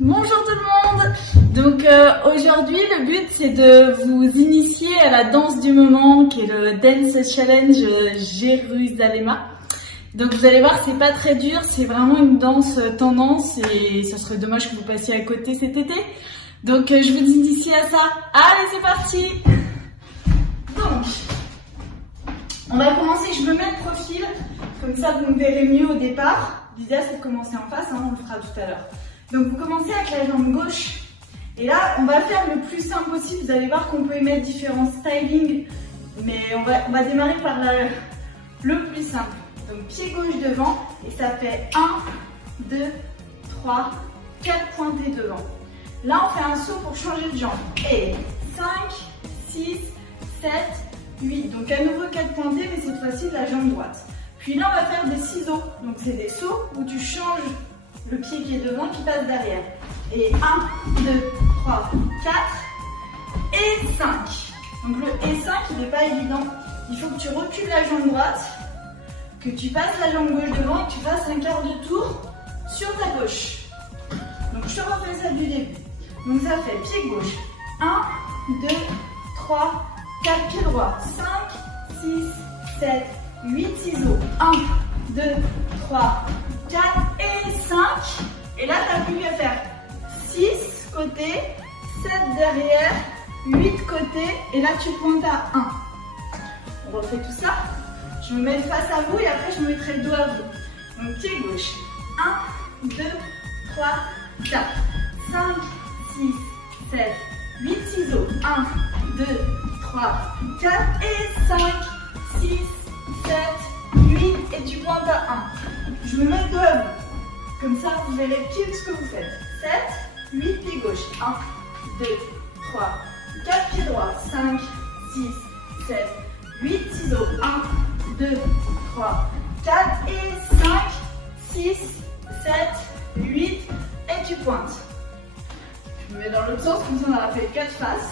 Bonjour tout le monde. Donc aujourd'hui le but c'est de vous initier à la danse du moment qui est le Dance Challenge Jérusalema. Donc vous allez voir, c'est pas très dur, c'est vraiment une danse tendance et ça serait dommage que vous passiez à côté cet été. Donc je vous initie à ça. Allez, c'est parti. Donc on va commencer, je me mets le profil, comme ça vous me verrez mieux au départ. L'idée c'est de commencer en face, on le fera tout à l'heure. Donc vous commencez avec la jambe gauche et là on va faire le plus simple possible. Vous allez voir qu'on peut y mettre différents stylings, mais on va démarrer par le plus simple. Donc pied gauche devant et ça fait 1, 2, 3, 4 pointés devant. Là on fait un saut pour changer de jambe et 5, 6, 7, 8. Donc à nouveau 4 pointés mais cette fois-ci de la jambe droite. Puis là on va faire des ciseaux, donc c'est des sauts où tu changes le pied qui est devant qui passe derrière. Et 1, 2, 3, 4 et 5. Donc le et 5 il n'est pas évident. Il faut que tu recules la jambe droite, que tu passes la jambe gauche devant et que tu fasses un quart de tour sur ta gauche. Donc je te refais ça du début. Donc ça fait pied gauche. 1, 2, 3, 4 pieds droits. 5, 6, 7, 8 ciseaux. 1, 2, 3, 4 et 5. Et là, tu n'as plus qu'à faire 6 côtés, 7 derrière, 8 côtés. Et là, tu pointes à 1. On refait tout ça. Je me mets face à vous et après, je me mettrai le dos à vous. Donc, pied gauche. 1, 2, 3, 4, 5, 6, 7, 8 ciseaux. 1, 2, 3, 4 et 5, 6, 7, 8 et tu pointes à 1. Je me mets le dos à vous. Comme ça, vous verrez pile ce que vous faites. 7, 8 pieds gauche. 1, 2, 3, 4 pieds droits. 5, 6, 7, 8 ciseaux. 1, 2, 3, 4 et 5, 6, 7, 8 et tu pointes. Je me mets dans l'autre sens, comme ça on aura fait 4 faces.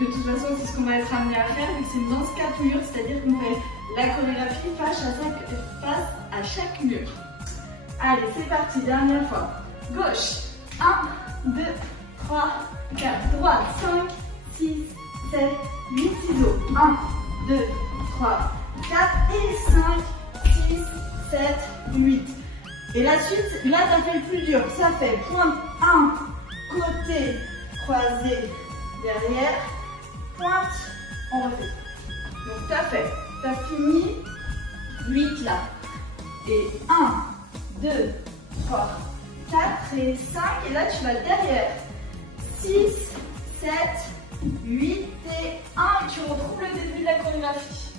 De toute façon, c'est ce qu'on va être amené à faire, vu que c'est une danse 4 murs, c'est-à-dire qu'on fait la chorégraphie face à chaque mur. Allez, c'est parti, dernière fois. Gauche. 1, 2, 3, 4. Droite. 5, 6, 7, 8 ciseaux. 1, 2, 3, 4 et 5, 6, 7, 8. Et la suite, là, ça fait le plus dur. Ça fait pointe 1, côté, croisé, derrière. Pointe, on refait. Donc, t'as fini 8 là. Et 1, 2, 3, 4 et 5. Et là, tu vas derrière. 6, 7, 8 et 1. Et tu retrouves le début de la chorégraphie.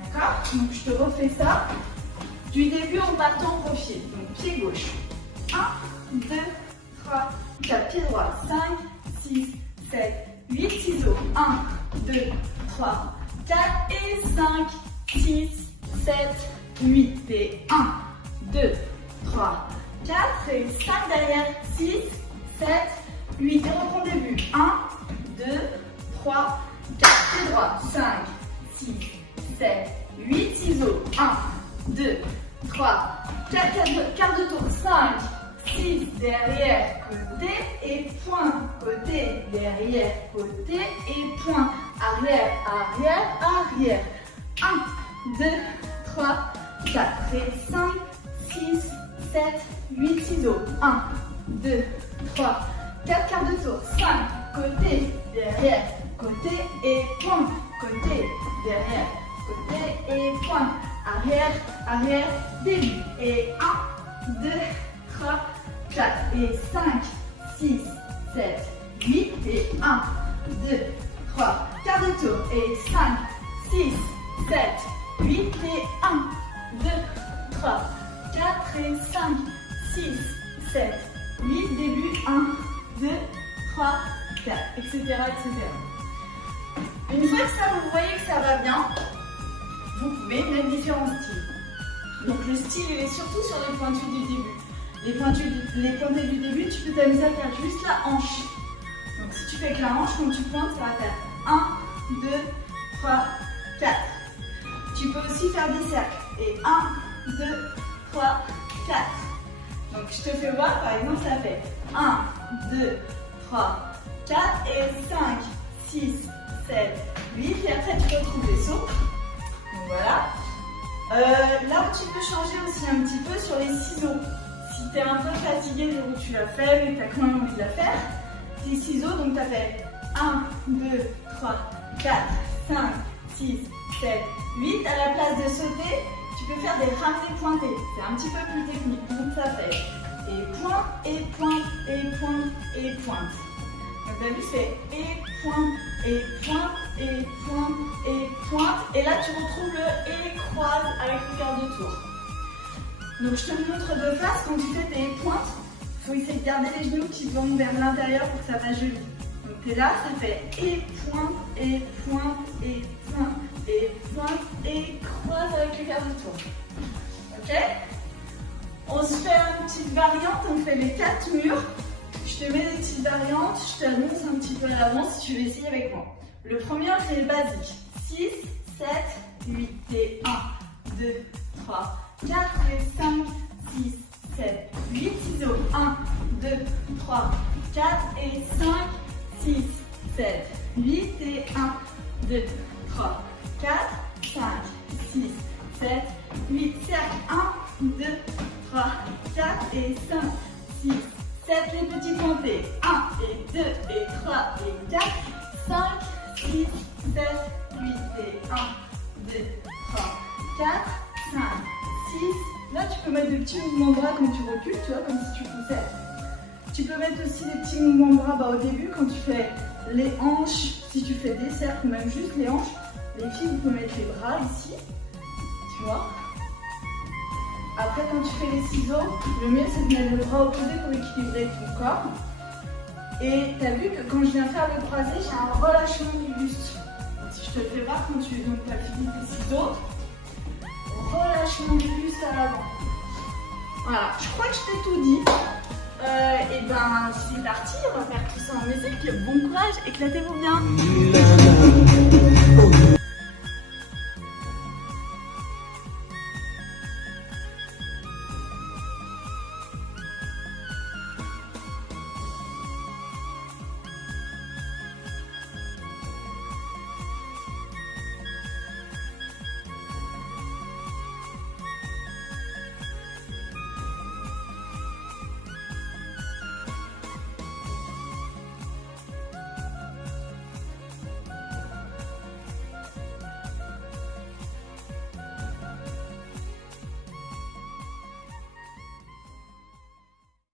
D'accord? Donc, je te refais ça. Du début en partant au profil. Donc, pied gauche. 1, 2, 3, 4. Pied droit. 5, 6, 7, 8 ciseaux. 1, 2, 3, 4 et 5, 6, 7, 8 et 1, 2, 3, 4 et 5 derrière, 6, 7, 8 et on reprend le début, 1, 2, 3, 4, pied droit, 5, 6, 7, 8 ciseaux, 1, 2, 3, 4, quart de tour, 5, 6 derrière, côté et point, côté, derrière, côté et point, arrière, arrière, arrière, 1, 2, 3, 4 et 5, 6, 7, 8 ciseaux. 1, 2, 3, 4 quarts de tour. 5, côté, derrière, côté et point. Côté, derrière, côté et point. Arrière, arrière, début. Et 1, 2, 3, 4 et 5, 6, 7, 8 et 1, 2, 3, quart de tour. Et 5, 6, 7, 8 et 1, 2, 3, 4 et 5, 6, 7, 8, début, 1, 2, 3, 4, etc. etc. Une fois que ça, vous voyez que ça va bien, vous pouvez mettre différents styles. Donc le style, il est surtout sur les pointus du début. Les pointés du début, tu peux t'amuser à faire juste la hanche. Donc si tu fais que la hanche, quand tu pointes, ça va faire 1, 2, 3, 4. Tu peux aussi faire des cercles. Et 1, 2, 3, 4. Donc je te fais voir, par exemple, ça fait 1, 2, 3, 4 et 5, 6, 7, 8. Et après, tu retrouves les sauts. Donc voilà. Là où tu peux changer aussi un petit peu sur les ciseaux. Si tu es un peu fatigué le jour où tu l'as fait, mais que tu as quand même envie de la faire, tes ciseaux, donc tu as fait 1, 2, 3, 4, 5, 6, 7, 8. À la place de sauter, tu peux faire des ramenés pointés. C'est un petit peu plus technique. Donc ça fait et pointe, et pointe, et pointe, et pointe. Donc tu as vu, c'est et pointe, et pointe, et pointe, et pointe. Et là, tu retrouves le et croise avec le quart de tour. Donc je te montre de face, quand tu fais tes pointes, il faut essayer de garder les genoux qui vont vers l'intérieur pour que ça fasse joli. Donc tu es là, ça fait et pointe, et pointe, et pointe, et pointe, et croise avec le quart de tour. Ok? On se fait une petite variante, on fait les 4 murs. Je te mets des petites variantes, je t'annonce un petit peu à l'avance si tu veux essayer avec moi. Le premier, c'est le basique. 6, 7, 8 et 1, 2, 3, 4 et 5, 6, 7, 8 ciseaux. 1, 2, 3, 4 et 5, 6, 7, 8 et 1, 2, 3, 4, 5, 6, 7, 8. Cercle 1, 2, 3, 4 et 5, 6, 7. Les petits pointés. 1 et 2 et 3 et 4, 5, 6, 7, 8 et 1, 2, 3, 4, 5, 6. Là, tu peux mettre des petits mouvements de bras quand tu recules, tu vois, comme si tu poussais. Tu peux mettre aussi des petits mouvements de bras au début quand tu fais les hanches, si tu fais des cercles ou même juste les hanches. Les filles, vous pouvez mettre les bras ici, tu vois. Après, quand tu fais les ciseaux, le mieux c'est de mettre le bras opposé pour équilibrer ton corps. Et tu as vu que quand je viens faire le croisé, j'ai un relâchement du buste. Si je te fais voir quand tu as fini tes ciseaux, relâchement du buste à l'avant. Voilà, je crois que je t'ai tout dit. Et ben c'est parti, on va faire tout ça en musique. Bon courage, éclatez-vous bien.